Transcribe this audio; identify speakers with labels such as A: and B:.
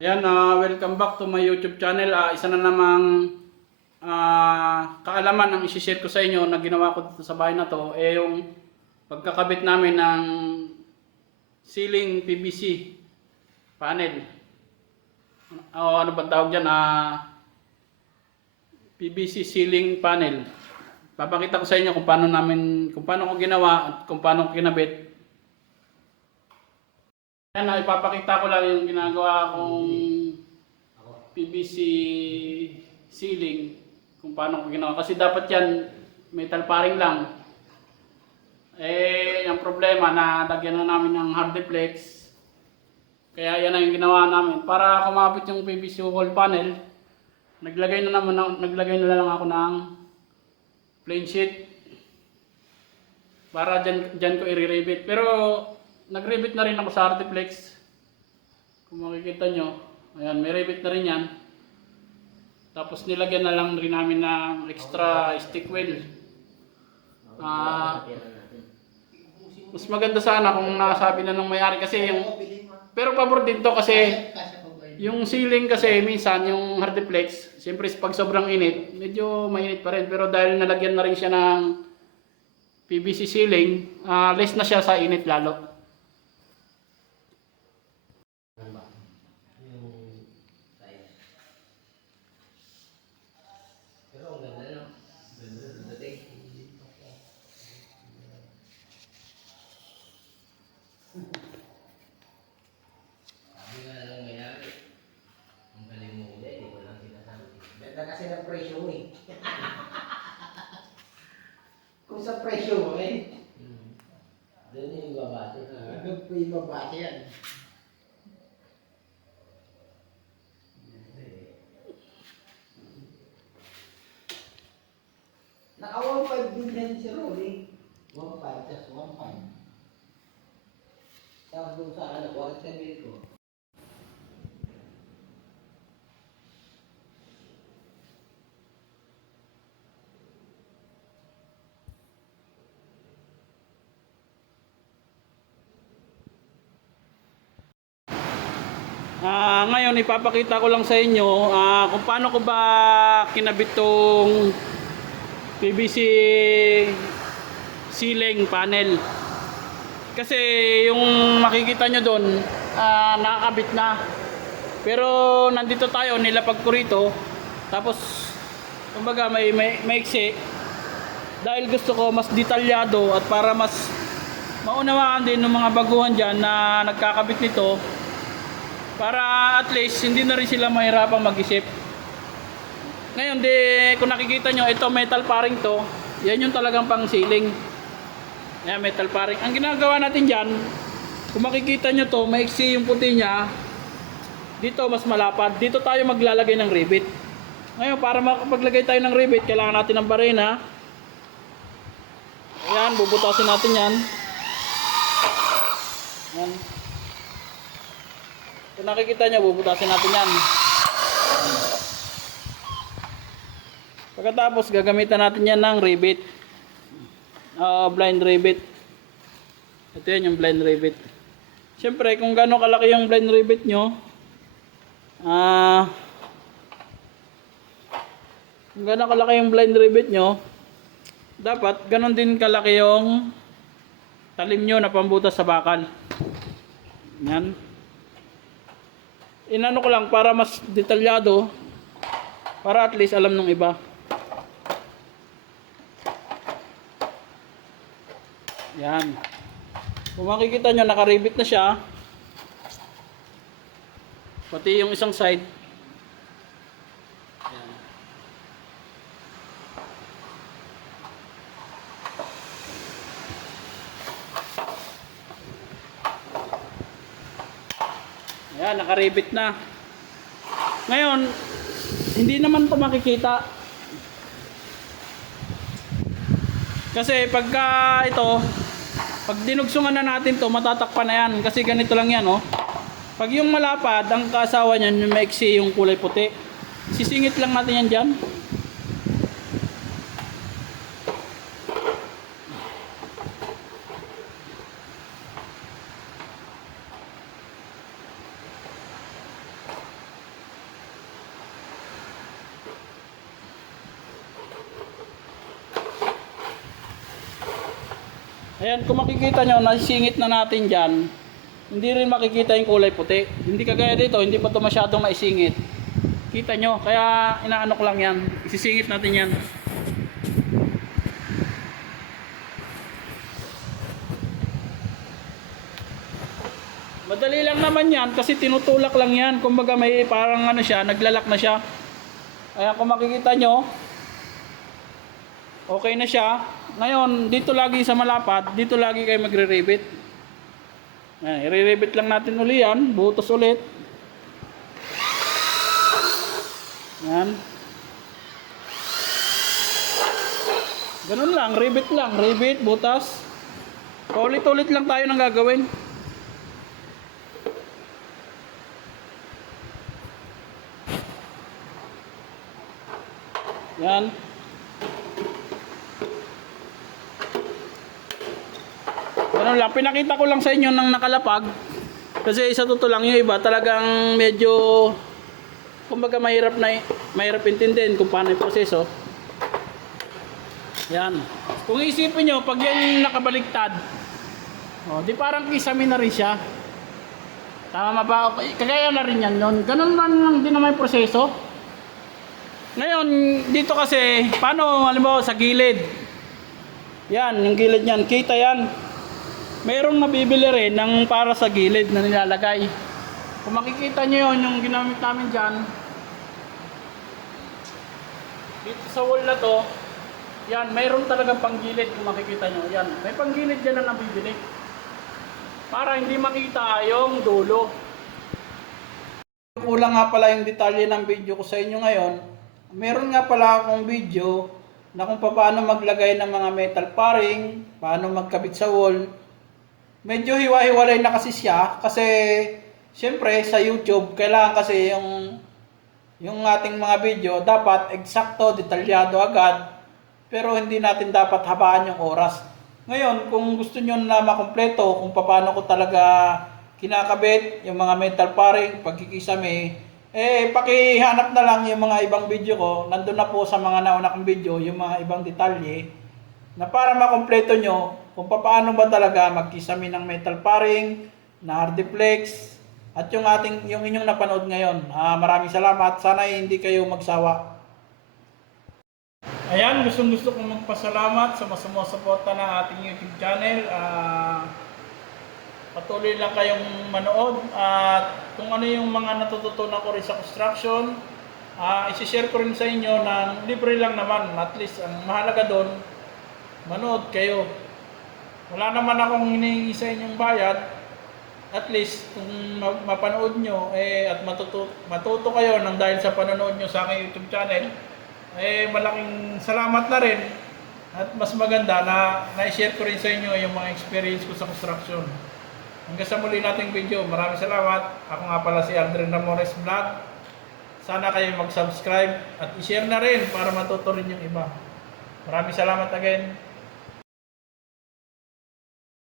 A: Ayan, ah, welcome back to my YouTube channel. Ah, isa na namang ah, kaalaman ang isi-share ko sa inyo na ginawa ko dito sa bahay na to eh yung pagkakabit namin ng ceiling PVC panel. O ano ba tawag dyan? Ah, PVC ceiling panel. Papakita ko sa inyo kung paano namin, kung paano ko ginawa at kung paano ko kinabit. Ayan, na ipapakita ko lang yung ginagawa kong PVC ceiling kung paano ko ginawa. Kasi dapat yan metal paring lang. Eh, ang problema na lagyan na namin ng hardiplex. Kaya yan ang ginawa namin. Para kumapit yung PVC wall panel, naglagay na naman naglagay na lang ako ng plain sheet para dyan, dyan ko i-rebit. Pero nag-rebit na rin ako sa Artiflex. Kung makikita nyo, ayan, may rebit na rin yan. Tapos nilagyan na lang rin namin ng extra stick wheel. Ah, mas maganda sana kung nasabi na ng may-ari kasi yung pero pabor din to kasi yung ceiling kasi minsan yung hardiplex, siyempre pag sobrang init, medyo mainit pa rin pero dahil nalagyan na rin siya ng PVC ceiling, ah, less na siya sa init lalo.
B: Pero ang ganda no? Ganda ng dating. Sabi nga lang mayari. Ang galing mo ulit, di ko lang sinasabi.
C: Ganda kasi ng presyo mo eh. Kung sa presyo mo eh,
B: Hmm. Doon yung babati.
C: Yung mabati yan? Naka 1.5 din yan si Rolly. 1.5 plus 1.5. Tapos sa ano, wakit na bill ko.
A: Ah, ngayon ipapakita ko lang sa inyo ah, kung paano ko ba kinabit tong PVC ceiling panel. Kasi yung makikita nyo doon, ah, nakakabit na. Pero nandito tayo, nilapag ko rito. Tapos, kumbaga may, may maiksi. Dahil gusto ko mas detalyado at para mas maunawaan din ng mga baguhan dyan na nagkakabit nito para at least hindi na rin sila mahirapang mag-isip. Ngayon, di, kung nakikita nyo, ito metal paring to. Yan yung talagang pang ceiling. Yan, metal paring. Ang ginagawa natin dyan, kung makikita nyo to, maiksi yung puti niya. Dito, mas malapad. Dito tayo maglalagay ng rivet. Ngayon, para makapaglagay tayo ng rivet, kailangan natin ng barena. Ayan, bubutasin natin yan. Yan. Nakikita nyo, bubutasin natin yan. Pagkatapos, gagamitan natin yan ng rivet. Ah, blind rivet. Ito yan yung blind rivet. Siyempre, kung gaano kalaki yung blind rivet nyo, ah, kung gaano kalaki yung blind rivet nyo, dapat ganon din kalaki yung talim nyo na pambutas sa bakal. Yan inano ko lang para mas detalyado para at least alam nung iba. Yan. Kung makikita nyo nakaribit na siya. Pati yung isang side Ayan, nakaribit na. Ngayon, hindi naman to makikita. Kasi pagka ito, pag dinugsungan na natin to, matatakpan na yan. Kasi ganito lang yan, oh. Pag yung malapad, ang kasawa niyan, yung maiksi yung kulay puti. Sisingit lang natin yan dyan. Ayan, kung makikita nyo, nasisingit na natin dyan, hindi rin makikita yung kulay puti. Hindi kagaya dito, hindi pa ito masyadong naisingit. Kita nyo, kaya inaano ko lang yan. Isisingit natin yan. Madali lang naman yan kasi tinutulak lang yan. Kumbaga may parang ano siya, naglalak na siya. Ayan, kung makikita nyo, okay na siya. Ngayon, dito lagi sa malapad, dito lagi kayo magre-rivet. Ayan, i-rivet lang natin uli yan, butos ulit. Yan. Ganun lang, rivet lang, rivet, butas. Paulit-ulit lang tayo ng gagawin. Yan. Lang, pinakita ko lang sa inyo ng nakalapag. Kasi sa totoo lang yung iba talagang medyo kumbaga mahirap na mahirap intindihin kung paano yung proseso. Yan. Kung isipin nyo, pag yan nakabaligtad, oh, di parang kisame na rin siya. Tama ba? Kagaya na rin yan nun. Ganun lang din naman yung proseso. Ngayon, dito kasi, paano, halimbawa, sa gilid. Yan, yung gilid niyan, kita yan. Mayroong nabibili rin ng para sa gilid na nilalagay. Kung makikita nyo yun, yung ginamit namin dyan, dito sa wall na to, yan, mayroon talagang panggilid kung makikita nyo. Yan, may panggilid dyan na nabibili. Para hindi makita yung dulo. Kulang nga pala yung detalye ng video ko sa inyo ngayon. Meron nga pala akong video na kung paano maglagay ng mga metal paring, paano magkabit sa wall. Medyo hiwa-hiwalay na kasi siya kasi syempre sa YouTube kailangan kasi yung yung ating mga video dapat eksakto, detalyado agad pero hindi natin dapat habaan yung oras. Ngayon, kung gusto nyo na makumpleto kung paano ko talaga kinakabit yung mga metal paring, pagkikisame, eh, pakihanap na lang yung mga ibang video ko. Nandun na po sa mga nauna kong video, yung mga ibang detalye, na para makumpleto nyo kung paano ba talaga magkisame ng metal paring, na hardiplex, at yung ating yung inyong napanood ngayon. Ah, maraming salamat. Sana hindi kayo magsawa. Ayan, gustong gusto kong magpasalamat sa masumusuporta ng ating YouTube channel. Ah, patuloy lang kayong manood at kung ano yung mga natututunan ko rin sa construction, ah isi-share ko rin sa inyo na libre lang naman. At least ang mahalaga doon, manood kayo. Wala naman akong hinihingi sa inyong bayad. At least kung ma- mapanood nyo eh, at matuto, matuto kayo ng dahil sa panonood nyo sa aking YouTube channel, eh malaking salamat na rin at mas maganda na na-share ko rin sa inyo yung mga experience ko sa construction. Hanggang sa muli nating video, maraming salamat. Ako nga pala si Aldrin Ramores Vlog. Sana kayo mag-subscribe at i-share na rin para matuto rin yung iba. Maraming salamat again.